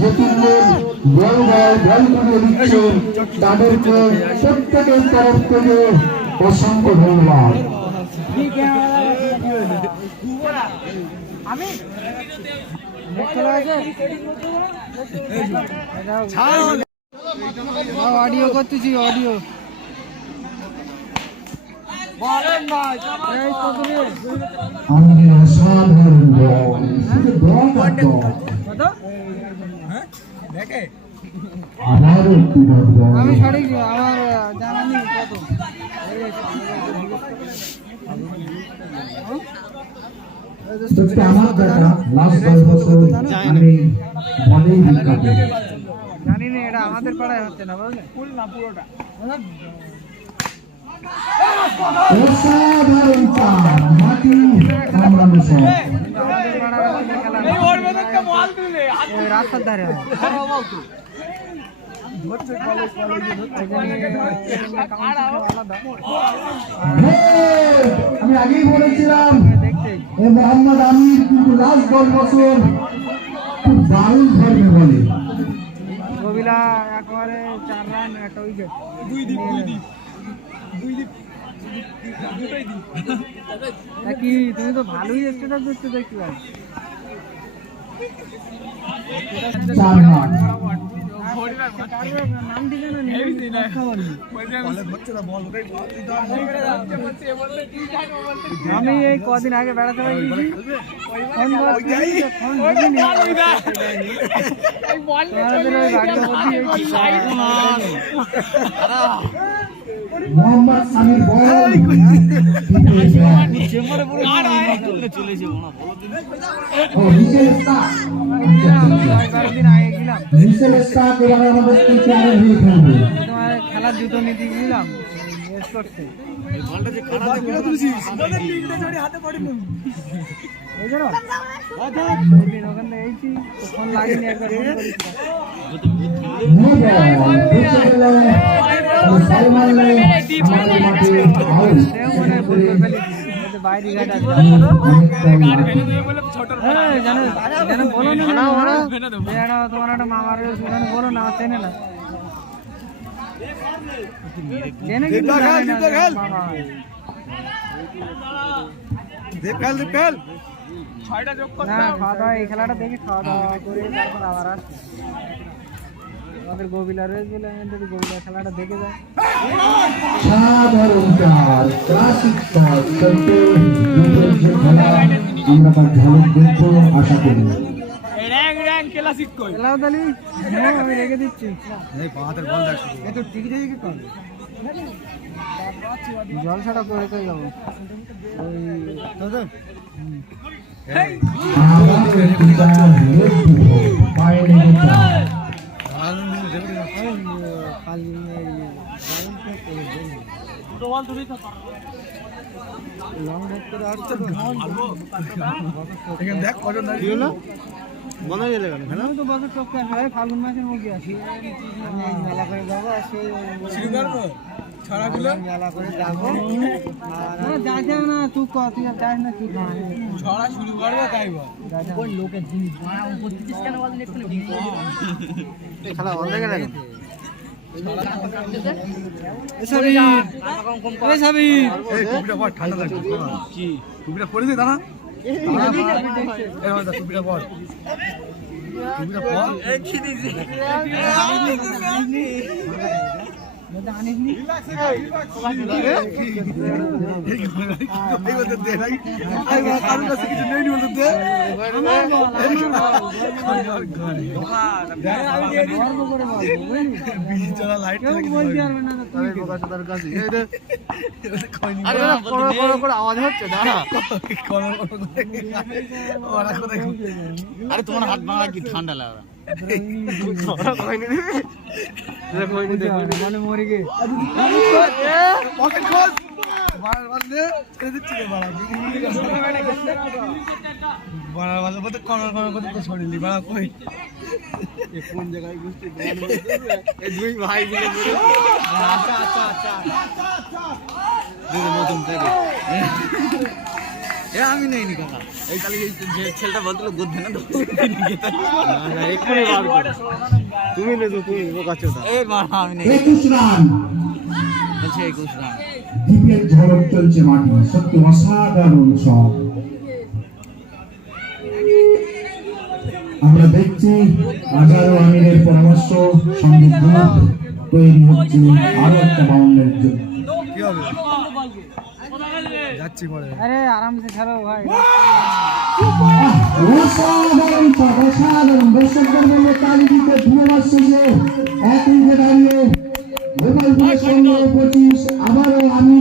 যে তিনজন বল করে দিচ্ছে তাদেরকে প্রত্যেকের তরফ থেকে অসংখ্য ধন্যবাদ। অডিও করতেছি অডিও আমাদের অসাধারণ দল শুধু দল আর দল। আবারও একটি দল আমি সঠিক আমার জানা নেই কত আমার দেখা লাস্ট 10 বছর আমি বলেই বিখ্যাত। জানি না এটা আমাদের পাড়ায় হচ্ছে না বুঝলে ফুল না পুরোটা অসাধারণ চার মাটি কামড়ানো সব। আমাদের পাড়ার খেলা রাস্তার ধারে হয় আমি আগেই বলেছিলাম মোহাম্মদ আমির কিন্তু লাস্ট 10 বছর খুব দারুণ ধর্মে বলে। কবিলা একবারে 4 রান একটা উইকেট কি তুমি তো ভালোই স্টেটাস দিচ্ছো দেখতে পাই আমি এই কদিন আগে বেড়াতে পারি মোহাম্মদ আমির খেলার জুতো নিতে গেলাম করতে ওখানে এইছি ফোন লাগেনি একবার বাইরে ঘাট আছে বলো না তোমার একটা মামার বলো না চেনে না খাওয়া দাওয়া এই খেলাটা দেখে খাওয়া দাওয়া করে তারপর আবার আসছে আমাদের গোবিলা রয়েছে বলে আমি যদি গোবিলা খেলাটা দেখে যাই সাধারণ চার ক্লাসিক শট আমরা তার ঝলক দেখবো আশা করি। আমি রেখে দিচ্ছি জল ছাড়া করে যাবো ফাল্গুন মাসের মধ্যে আসি মেলা করে যাবো মেলা করে যাবো যাচ্ছে না তুই তুই যাস না তুই ছড়া শুরু করবো তাই লোকের জিনিস খেলা বন্ধ গেল ঠান্ডা লাগছে কি টুপিটা পরেছি দাঁড়া টুপিটা পর আওয়াজ হচ্ছে আরে তোমার হাত ভাঙা কি ঠান্ডা লাগা মানে মরে গে ছড়িলি বাড়া কই কোন জায়গায় দুই ভাই নতুন থেকে এ আমি নেইনি কাকা এই তাহলে এই যে ছেলেটা বলছিল গুদ্ধে না তুমি নেছো তুমি বোকাচোদা এই মা আমি নেই 21 রান বলছে 21 রান দ্বীপের ঝড়ক চলছে মাঠে সত্যি অসাধারণ শট আমরা দেখছি আজারো আমিরের পরামর্শ সঙ্গে গ্রুপ তৈরি হচ্ছে আরো একটা বাউন্ডারির জন্য কি হবে যাচ্ছি পরে আরে আরামসে খেলো ভাই অসাধারণ শট অসাধারণ দর্শকদের মধ্যে তালি দিতে ধন্যবাদ শেষে এক উইকেটে দাঁড়িয়ে গোপালপুরের সঙ্গে 25 আবারও আমি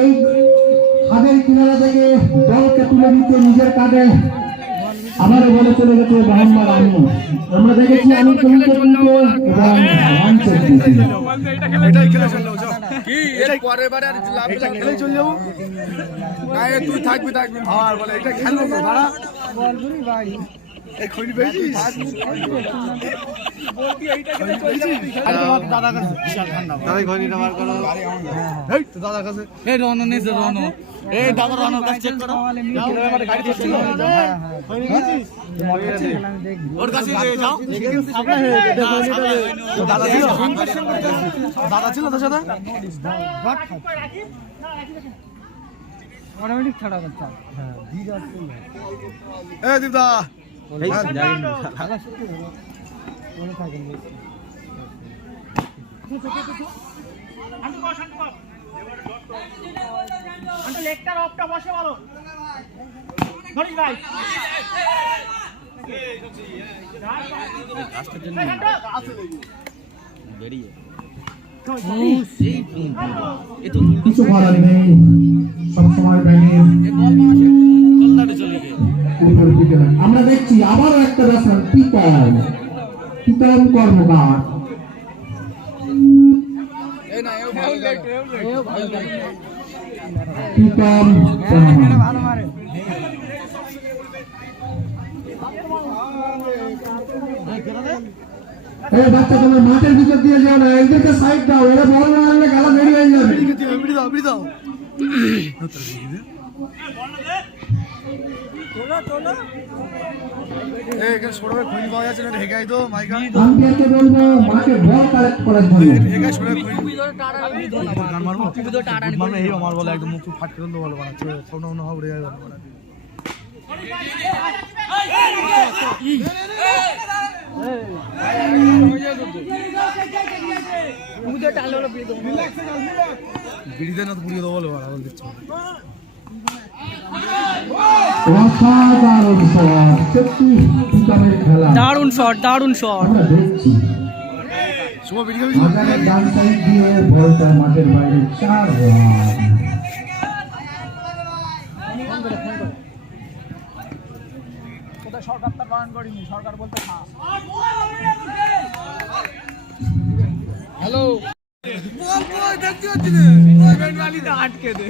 এই হাতের কিনারা থেকে বলকে তুলে দিতে নিজের কাঁধে আবারও বলে চলে গেছে মোহাম্মদ আমিন আমরা দেখেছি আমি কমিটি এবং রান চলছে এটাই খেলে চলে যাও কি এটাই পরের বারে আর লাভ খেলে চলে যাও না তুই থাকবি আর বলে এটা খেলবো তো দাঁড়া বলবি ভাই এই খড়ি পেয়েছিস দাদা কাছে বিশাল ঠান্ডা দাদা ঘড়িটা বার করো এই তো দাদা কাছে এই রনো নেছে রনো এই দাদা রনো কাছে চেক করো গাড়ি দিচ্ছিল খড়ি গেছিস ওর কাছে যাও দাদা ছিল দাদা ছিল তোর সাথে অটোমেটিক ছাড়া করতে হ্যাঁ এই দিদা মনে থাকেন কিছু করার নেই সবসময় ব্যাটিং আমরা দেখছি আবারও একটা ব্যাটসম্যান পিতম কর্মকার পিতম ভালো মারে এই বাচ্চা তোমার মাঠের ভিতর দিয়ে যাও না এদেরকে সাইড দাও এরা বল মারলে গালা বেরিয়ে যাবে বিড়ি দাও এখানে ছোট খড়ি পাওয়া যাচ্ছে না হেগাই তো মাইকা আম্পায়ারকে বলবো মাঠে বল কালেক্ট করার জন্য হেগাই ছোট খড়ি গান মারবো মারবো এই আমার বলে একদম মুখ ফাট করে দেবো বলো বানাচ্ছে সব না হবে উড়ে যাবে বিড়িতে না তো পুড়িয়ে দেবো বলো বল দিচ্ছ অসাধারণ শট সত্যি পিতমের খেলা দারুণ শট আমরা দেখছি শুভ বিড়ি খাবি আগামী ডান সাইড দিয়ে বলটা মাঠের বাইরে 4 রান সরকার তার বারণ করিনি সরকার বলতে হ্যালো দেখতে পাচ্ছি না আটকে দে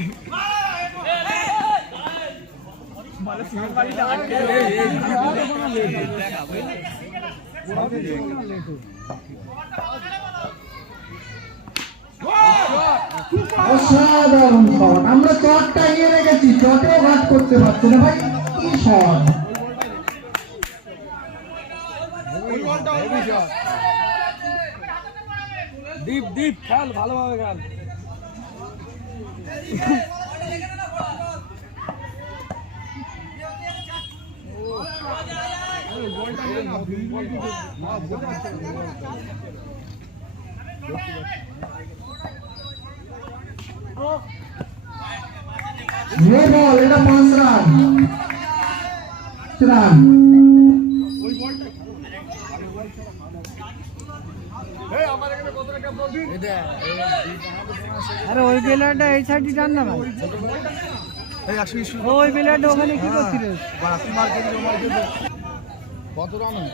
অসাধারণ শট আমরা চটটা এগিয়ে রেখেছি চটেও ঘাট করতে পারছি না ভাই কি শট দীপ খেল ভালোভাবে খেল নো বল এটা 5 রান রান আরে ওই প্লেয়ারটা এই সাইডে টান না ভাই এই আসি ওই প্লেয়ারটা ওখানে কি করছিস বাকি মার কে দিও মার কে দিও কত রান নো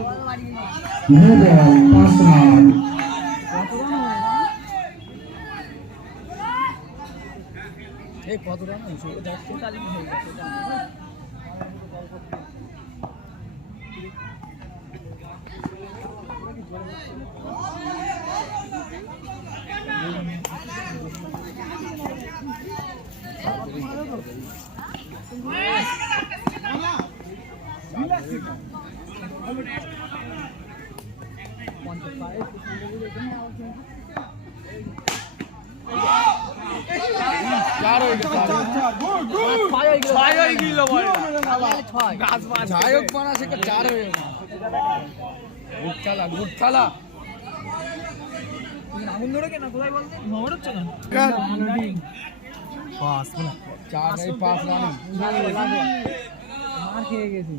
বল 5 রান এই কত রান হয়েছে 43 হয়ে গেছে চার হয়ে গেল ছয় হয়ে গেল যাই হোক মানা সে চার হয়ে গেল গুড খেলা চার এই 5 রান মার খেয়ে গেছি